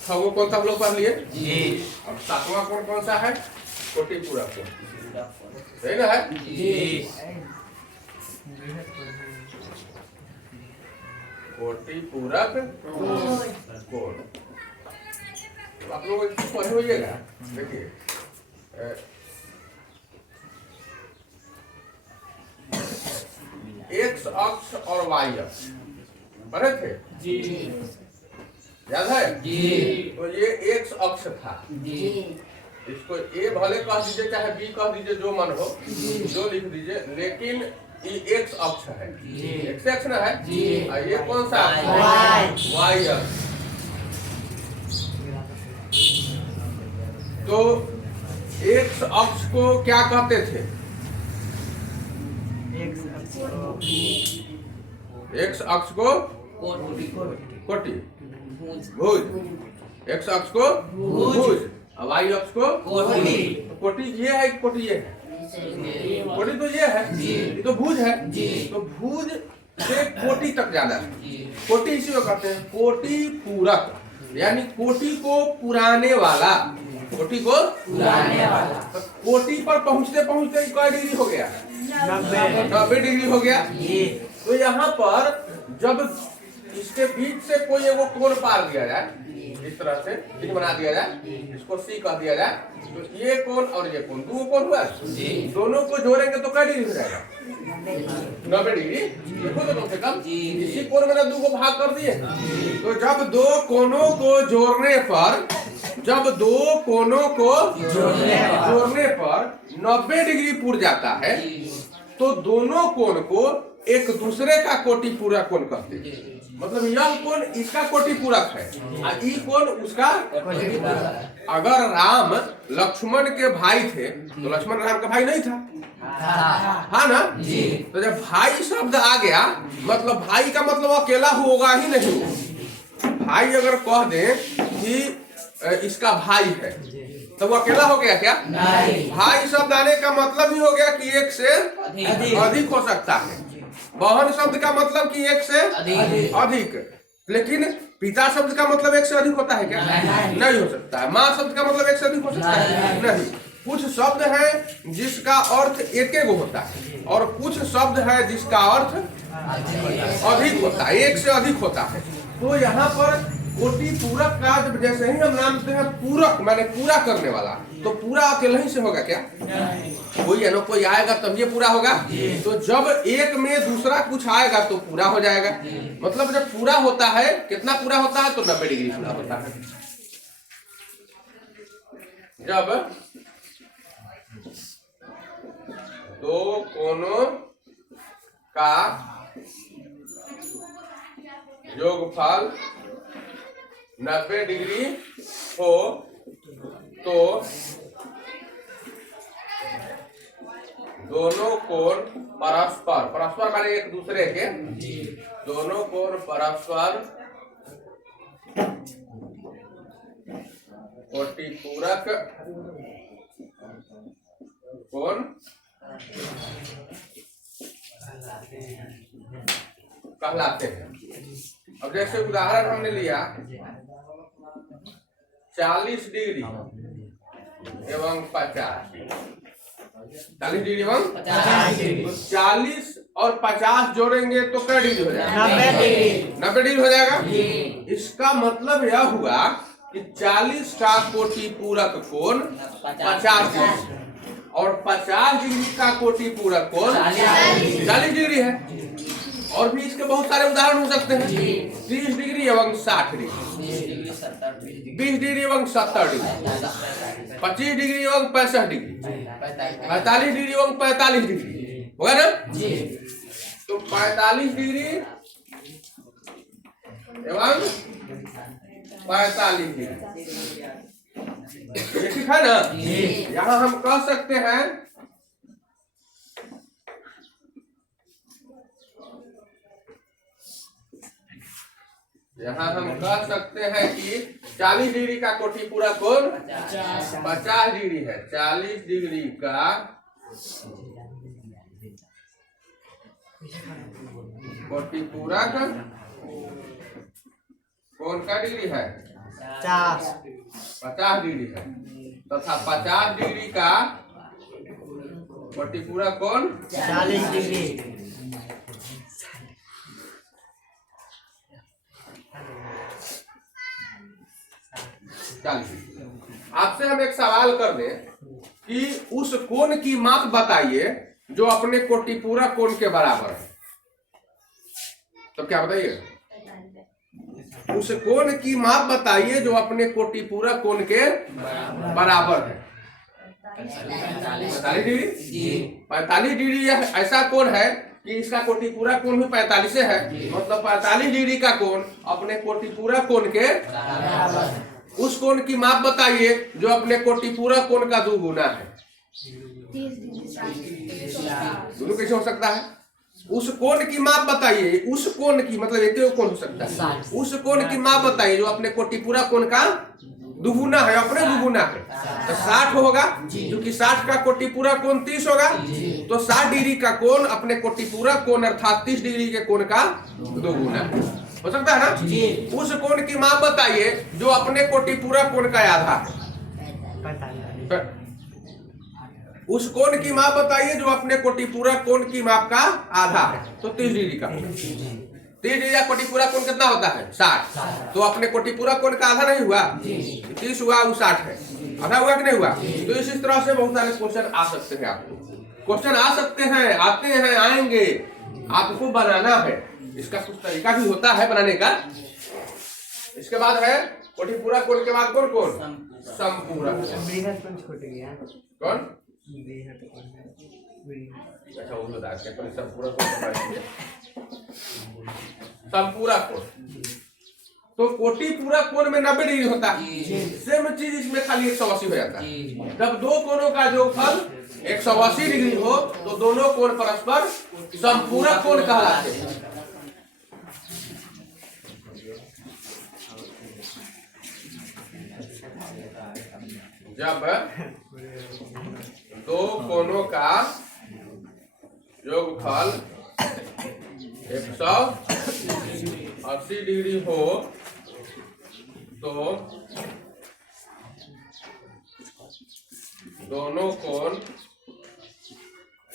छगो कौन सा हम लोग पढ़ लिए जी। अब सातवां कोण कौन सा है? कोटि पूरक कोण, सही ना है जी। कोटि पूरक कोण आप लोग पढ़े होइएगा। देखिए एक्स अक्ष और वाई अक्ष पढ़े थे जी, याद है जी। तो ये एक्स अक्ष था जी। इसको ए भले कह दीजिए चाहे बी कह दीजिए, जो मन हो जो लिख दीजिए, लेकिन ये एक्स अक्ष है, एक्स अक्ष ना है जी। और ये कौन सा वाई अक्ष। तो एक्स अक्ष को क्या कहते थे? एक्स अक्ष को कोटि भुज, एक्स अक्ष को भुज, वाई अक्ष को कोटि। कोटि ये है, कोटि ये है, कोटि तो ये है, ये तो भुज है। तो भुज से कोटि तक जाना है। कोटि इसी को कहते हैं कोटि पूरक, यानी कोटि को पुराने वाला, कोटि को पुराने वाला। तो कोटि पर पहुंचते पहुंचते क्या डिग्री हो गया? 90 डिग्री हो गया। तो यहाँ पर जब इसके बीच से कोई एगो कोण पार दिया जाए, इस तरह से चिन्ह बना दिया जाए, इसको सी कह दिया जाए, तो ये कोण और ये कोण दो कोण हुआ, दोनों को जोड़ेंगे तो क्या डिग्री हो जाएगा? 90 डिग्री। देखो तो कम से कम इसी कोण में ना दो को भाग कर दिए। तो जब दो कोणों को जोड़ने पर, जब दो कोणों को जोड़ने पर 90 डिग्री पूर जाता है, तो दोनों कोण को एक दूसरे का कोटि पूरक कोण कहते हैं। मतलब यह कोण इसका कोटि पूरक है और ये कोण उसका। अगर राम लक्ष्मण के भाई थे तो लक्ष्मण राम का भाई नहीं था, हाँ ना जी। तो जब भाई शब्द आ गया, मतलब भाई का मतलब अकेला होगा ही नहीं। भाई अगर कह दे कि इसका भाई है तो वो अकेला हो गया क्या? नहीं। भाई शब्द आने का मतलब ही हो गया कि एक से अधिक हो सकता है। बहन शब्द का मतलब कि एक से अधिक, लेकिन पिता शब्द का मतलब एक से अधिक होता है क्या? नहीं हो सकता है। माँ शब्द का मतलब एक से अधिक हो सकता है? नहीं। कुछ शब्द है जिसका अर्थ एक एक होता है और कुछ शब्द है जिसका अर्थ अधिक होता है, एक से अधिक होता है। तो यहाँ पर कोटि पूरक का जैसे ही हम नाम देते हैं पूरक माने पूरा करने वाला, तो पूरा अकेले ही से होगा क्या? कोई है ना, कोई आएगा तब ये पूरा होगा। तो जब एक में दूसरा कुछ आएगा तो पूरा हो जाएगा। मतलब जब पूरा होता है, कितना पूरा होता है? तो 90 डिग्री पूरा होता है। जब दो कोणों का योगफल 90 डिग्री हो तो दोनों कोण परस्पर, परस्पर माने एक दूसरे के, दोनों कोण परस्पर कोटि पूरक कोण कहलाते हैं। अब जैसे उदाहरण हमने लिया 40 डिग्री एवं 50 डिग्री एवं 50 डिग्री। तो 40 और 50 जोड़ेंगे तो क्या डिग्री हो जाएगा? 90 डिग्री हो जाएगा। इसका मतलब यह हुआ कि 40 का कोटि पूरक कोण 50 डिग्री और 50 डिग्री का कोटि पूरक कोण 40 डिग्री है। और भी इसके बहुत सारे उदाहरण हो सकते हैं। 30 डिग्री एवं 60 डिग्री, 20 डिग्री एवं 70 डिग्री, 25 डिग्री एवं 65 डिग्री, 45 डिग्री एवं 45 डिग्री होगा ना? तो 45 डिग्री एवं 45 डिग्री ठीक है ना? यहाँ हम कह सकते हैं कि 40 डिग्री का कोटि पूरक कोण 50 डिग्री है। 40 डिग्री का कोटि पूरक कोण का डिग्री है 50 डिग्री है तथा 50 डिग्री का कोटि पूरा कोण 40 डिग्री। आपसे हम एक सवाल कर दें कि उस कोण की माप बताइए जो अपने कोटि पूरा कोण के बराबर है। तो क्या बताइए? उस कोण की माप बताइए जो अपने कोटि पूरा कोण के बराबर है। 45 डिग्री। 45 डिग्री ऐसा कोण है कि इसका कोटि पूरा कोण भी 45 है, मतलब 45 डिग्री का कोण अपने कोटि पूरा कोण के उस कोण की माप बताइए जो अपने कोटि पूरा कोण का 2 गुना है। दोनों कैसे हो सकता है? उस कोण की माप बताइए, उस कोण की मतलब एक कोण हो सकता है, उस कोण की माप बताइए जो अपने कोटि पूरा कोण का 2 गुना है, अपने 2 गुना है तो 60 होगा, क्योंकि 60 का कोटि पूरा कोण 30 होगा, तो 60 डिग्री का कोण अपने कोटि पूरा कोण अर्थात 30 डिग्री के कोण का 2 गुना हो सकता है ना। उस कोण की माप बताइए जो अपने कोटि पूरा कोण का आधा है। उस कोण की माप बताइए जो अपने कोटि पूरा कोण की माप का आधा है, तो 30 डिग्री का। 30 डिग्री का कोटि पूरा कोण कितना होता है 60, तो अपने कोटि पूरा कोण का आधा नहीं हुआ, 30 हुआ, वो 60 है, आधा हुआ कि नहीं हुआ। तो इस तरह से बहुत सारे क्वेश्चन आ सकते हैं, आपको क्वेश्चन आ सकते हैं, आते हैं, आएंगे, आपको बनाना है। इसका कुछ तरीका भी होता है बनाने का। इसके बाद है कोटि पूरा कोण के बाद कौन कौन समपूरक कौन? अच्छा वो बता के समपूरक समपूरक कोण। तो कोटि पूरा कोण में 90 डिग्री होता है, सेम चीज इसमें खाली 180 हो जाता है। जब दो कोणों का जोगफल 180 डिग्री हो तो दोनों कोण परस्पर समपूरक कोण कहलाते हैं। जब दो कोणों का योगफल 180 डिग्री हो तो दोनों कोण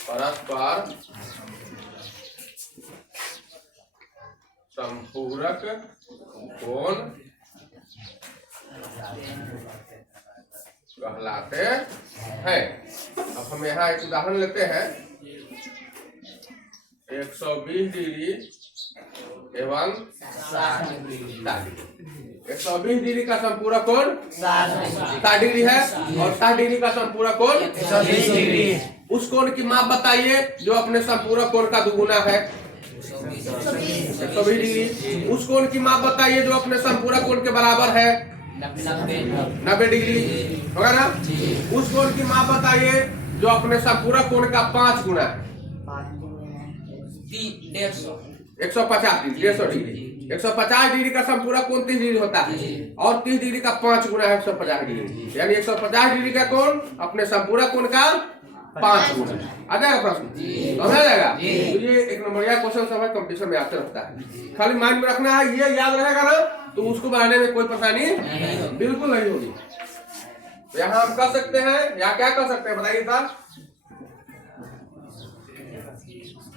परस्पर समपूरक कोण कहलाते हैं। अब हम यहाँ एक उदाहरण लेते हैं, 120 डिग्री एवं 120 डिग्री का संपूरक कोण 60 डिग्री है और 60 डिग्री का संपूरक कोण 120 डिग्री। उस कोण की माप बताइए जो अपने संपूरक कोण का 2 गुना है 120 डिग्री। उस कोण की माप बताइए जो अपने संपूरक कोण के बराबर है 90 डिग्री, होगा ना। उस कोण की माप बताइए जो अपने संपूरक कोण का 5 गुना है 150 डिग्री 150 डिग्री। 150 डिग्री का संपूरक कोण 30 डिग्री होता है और 30 डिग्री का 5 गुना है 150 डिग्री, यानी 150 डिग्री का कोण अपने संपूरक कोण का 5 गुना। आ जाएगा प्रश्न, समझ आ जाएगा। तो ये एक नंबर क्वेश्चन सब है, कंपटीशन में आते रहता है, खाली माइंड में रखना है, ये याद रहेगा ना तो उसको बनाने में कोई परेशानी बिल्कुल नहीं होगी। तो यहाँ हम कर सकते हैं या क्या कर सकते हैं बताइए साहब?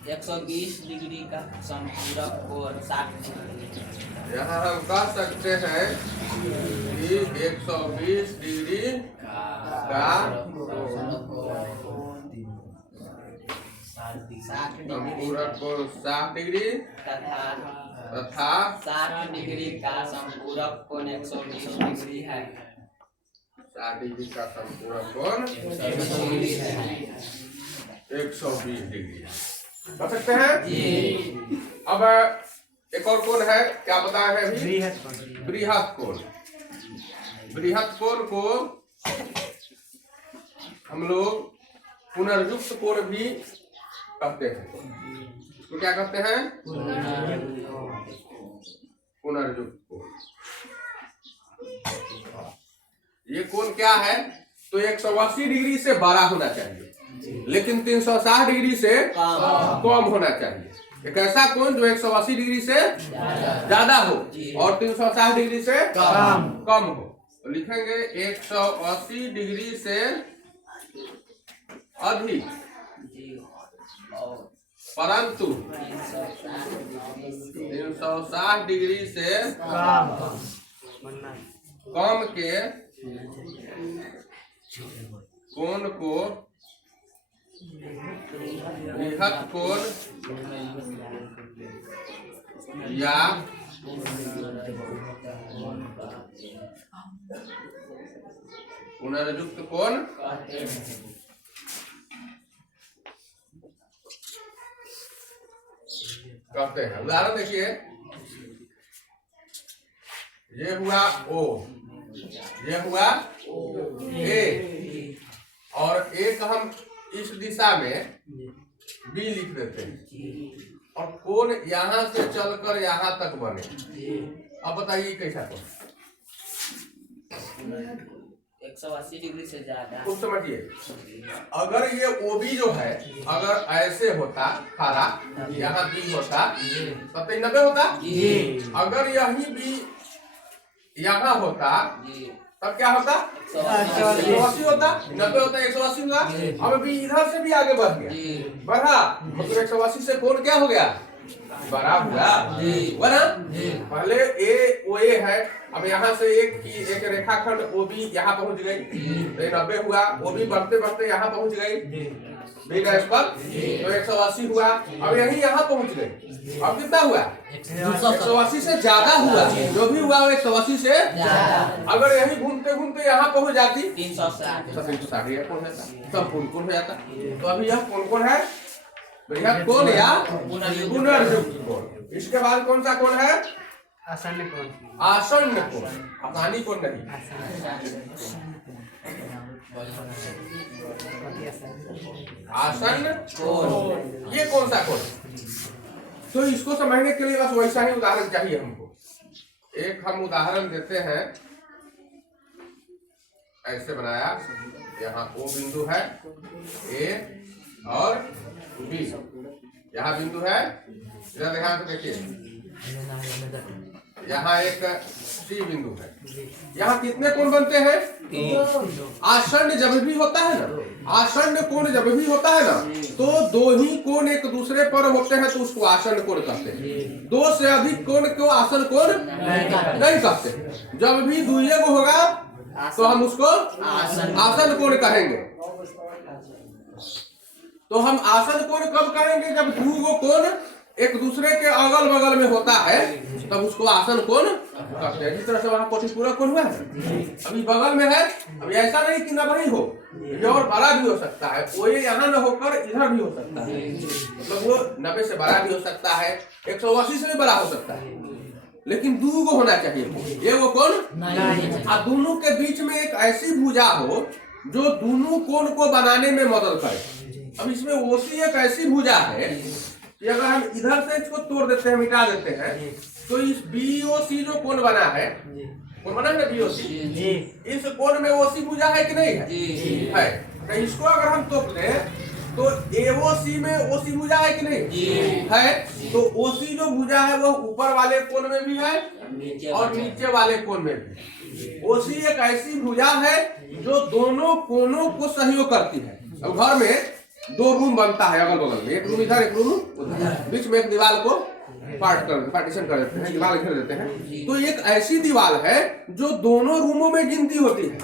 120 डिग्री का संपूरक कोण 60 डिग्री। यहाँ हम कह सकते हैं कि 120 डिग्री का संपूरक कोण 60 डिग्री तथा 60 डिग्री का संपूरक कोण 120 डिग्री है। 60 डिग्री का संपूरक कोण 120 डिग्री कर सकते हैं। अब एक और कोण है, क्या बताया है अभी? बृहत कोण। बृहत कोण को हम लोग पुनर्युक्त कोण भी कहते हैं। तो क्या कहते हैं? पुनर्युक्त कोण। ये कोण क्या है? तो 180 डिग्री से बड़ा होना चाहिए लेकिन 360 डिग्री से कम होना चाहिए। एक ऐसा कोण जो 180 डिग्री से ज्यादा हो और 360 डिग्री से कम हो। तो लिखेंगे 180 डिग्री से अधिक परंतु 360 डिग्री से कम के कोण को बृहत कोण या पुनर्युक्त कोण कहते हैं। उदाहरण देखिए, ये हुआ O, ये हुआ A और एक हम इस दिशा में B लिख देते हैं और कोण यहाँ से चलकर यहाँ तक बने। अब बताइए कैसा कोण? 180 डिग्री से ज्यादा। कुछ समझिए, अगर ये OB जो है अगर ऐसे होता खड़ा, यहाँ B होता तब 90 होता। अगर यही B यहाँ होता तब क्या होता? 180 होता। 90 होता 180 हुआ। अब भी इधर से भी आगे बढ़ गया, बढ़ा मतलब 180 से कोण क्या हो गया? बड़ा हुआ ना। पहले A O A है, अब यहाँ से एक रेखाखंड OB यहाँ पहुंच गई तो 90 हुआ। OB बढ़ते बढ़ते यहाँ पहुंच गई B डैश पर तो 180 हुआ। अब यही यहाँ पहुंच गई, अब कितना हुआ? 180 से ज्यादा हुआ। जो भी हुआ वो 180 से अगर यही घूमते घूमते यहाँ पहुंच जाती 360 कोण होता, संपूर्ण कोण हो जाता। तो अभी यह कौन है? बृहत कोण या पुनर्युक्त कोण। इसके बाद कौन सा कोण है? आसन्न कोण। आसन्न कोण, आसानी कोण नहीं। आसन्न कोण, ये कौन सा कोण? तो इसको समझने के लिए बस वैसा ही उदाहरण चाहिए हमको। एक हम उदाहरण देते हैं, ऐसे बनाया, यहाँ O बिंदु है A और B, यहाँ बिंदु है, इधर ध्यान से देखिए, यहाँ एक C बिंदु है। यहाँ कितने कोण बनते हैं? आसन्न जब भी होता है ना, आसन्न कोण जब भी होता है ना तो दो ही कोण एक दूसरे पर होते हैं तो उसको आसन्न कोण कहते हैं। दो से अधिक कोण को आसन्न कोण नहीं कहते। जब भी दुइये को होगा तो हम उसको आसन्न कोण कहेंगे। तो हम आसन्न कोण कब करेंगे? जब दो कोण एक दूसरे के अगल बगल में होता है तब उसको आसन्न कोण कहते हैं। जिस तरह से वहाँ कोटिपूरक कोण हुआ है, अभी बगल में है, अभी ऐसा नहीं कि 90 हो, ये और बड़ा भी हो सकता है। वो यहाँ न होकर इधर भी हो सकता है, मतलब वो 90 से बड़ा भी हो सकता है, 180 से भी बड़ा हो सकता है, लेकिन दो को होना चाहिए। ये वो कोण और दोनों के बीच में एक ऐसी भुजा हो जो दोनों कोण को बनाने में मदद करे। अब इसमें OC एक ऐसी भुजा है कि अगर हम इधर से इसको तोड़ देते हैं, मिटा देते हैं, तो इस BOC जो कोण बना है, कोण बना है BOC, इस कोण में OC भुजा है कि नहीं है? तो इसको अगर हम तोड़ दें तो AOC में OC भुजा है कि नहीं है? तो OC जो भुजा है वो ऊपर वाले कोण में भी है और नीचे वाले कोण में भी। OC एक ऐसी भुजा है जो दोनों कोणों को सहयोग करती है। अब घर में दो रूम बनता है अगल बगल में, एक रूम इधर एक रूम उधर, बीच में एक दीवार को पार्टीशन कर देते हैं, दीवार घेर देते हैं। तो एक ऐसी दीवार है जो दोनों रूमों में गिनती होती है।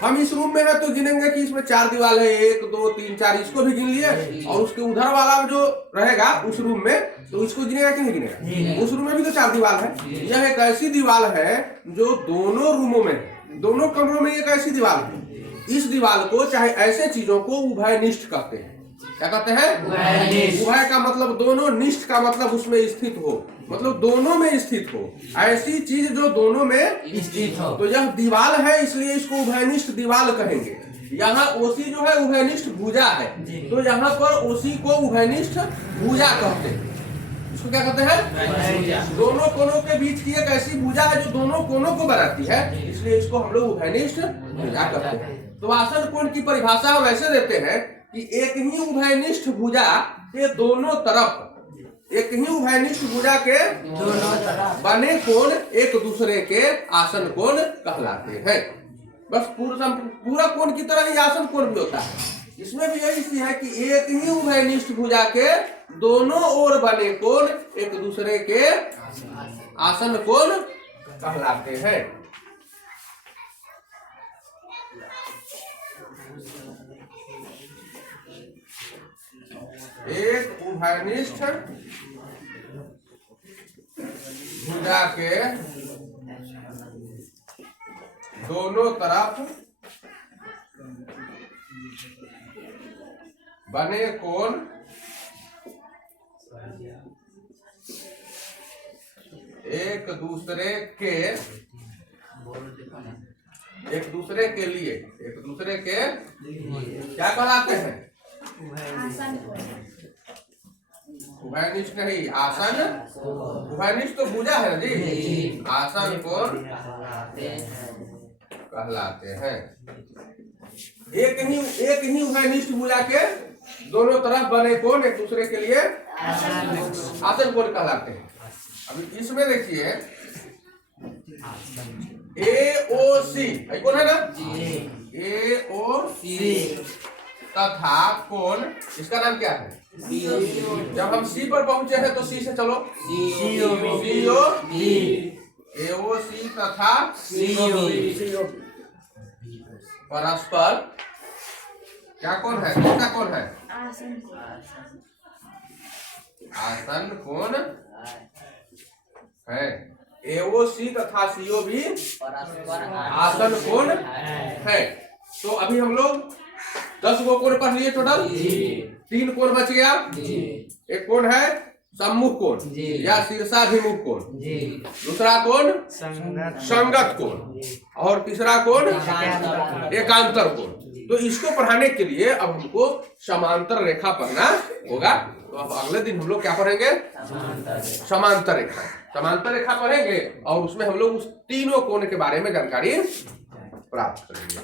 हम इस रूम में है तो गिनेंगे कि इसमें 4 दीवार है, 1 2 3 4, इसको भी गिन लिए, और उसके उधर वाला जो रहेगा उस रूम में तो इसको गिनेगा कि नहीं गिनेगा? उस रूम में भी तो 4 दीवार है। यह एक ऐसी दीवार है जो दोनों रूमों में, दोनों कमरों में एक ऐसी दीवार है। इस दीवार को चाहे ऐसे चीजों को उभयनिष्ठ कहते हैं। क्या कहते हैं? उभय का मतलब दोनों, निष्ठ का मतलब उसमें स्थित हो, मतलब दोनों में स्थित हो, ऐसी चीज जो दोनों में स्थित हो। तो यह दीवार है, इसलिए इसको उभयनिष्ठ दीवार कहेंगे। यहाँ OC जो है उभयनिष्ठ भुजा है, तो यहाँ पर OC को उभयनिष्ठ भुजा कहते हैं। इसको क्या कहते हैं? दोनों कोनों के बीच की एक ऐसी भुजा है जो दोनों कोनों को बनाती है, इसलिए इसको हम लोग उभयनिष्ठ भुजा कहते हैं। तो आसन्न कोण की परिभाषा हम ऐसे देते हैं कि एक ही उभयनिष्ठ भुजा के दोनों तरफ एक ही उभयनिष्ठ भुजा के दोनों तरफ बने कोण एक दूसरे के आसन कोण कहलाते हैं। बस पूरा कोण की तरह ही आसन कोण भी होता है। इसमें भी यही चीज है कि एक ही उभयनिष्ठ भुजा के दोनों ओर बने कोण एक दूसरे के आसन कोण कहलाते हैं। एक उभयनिष्ठ भुजा के दोनों तरफ बने कोण एक दूसरे के लिए क्या कहलाते हैं? उभयनिष्ठ नहीं, आसन। उभयनिष्ठ तो भुजा है ना जी, आसन कोण कहलाते हैं। एक ही उभयनिष्ठ भुजा के दोनों तरफ बने कोण एक दूसरे के लिए आसन कोण कहलाते हैं। अभी इसमें देखिए AOC कौन है ना, AOC तथा कोण, इसका नाम क्या है? जब हम C पर पहुंचे हैं तो C से चलो, COB, AOC तथा परस्पर क्या कोण है? किसका कोण है? आसन कोण है। AOC तथा COB आसन कोण है। तो अभी हम लोग 10 गो कोण पढ़ लिए टोटल। 3 कोण बच गया। एक कोण है सम्मुख कोण या शीर्षाभिमुख कोण, दूसरा कोण संगत कोण, और तीसरा कोण एकांतर कोण। तो इसको पढ़ाने के लिए अब हमको समांतर रेखा पढ़ना होगा। तो अब अगले दिन हम लोग क्या पढ़ेंगे? समांतर रेखा। समांतर रेखा पढ़ेंगे और उसमें हम लोग उस तीनों कोण के बारे में जानकारी प्राप्त करेंगे।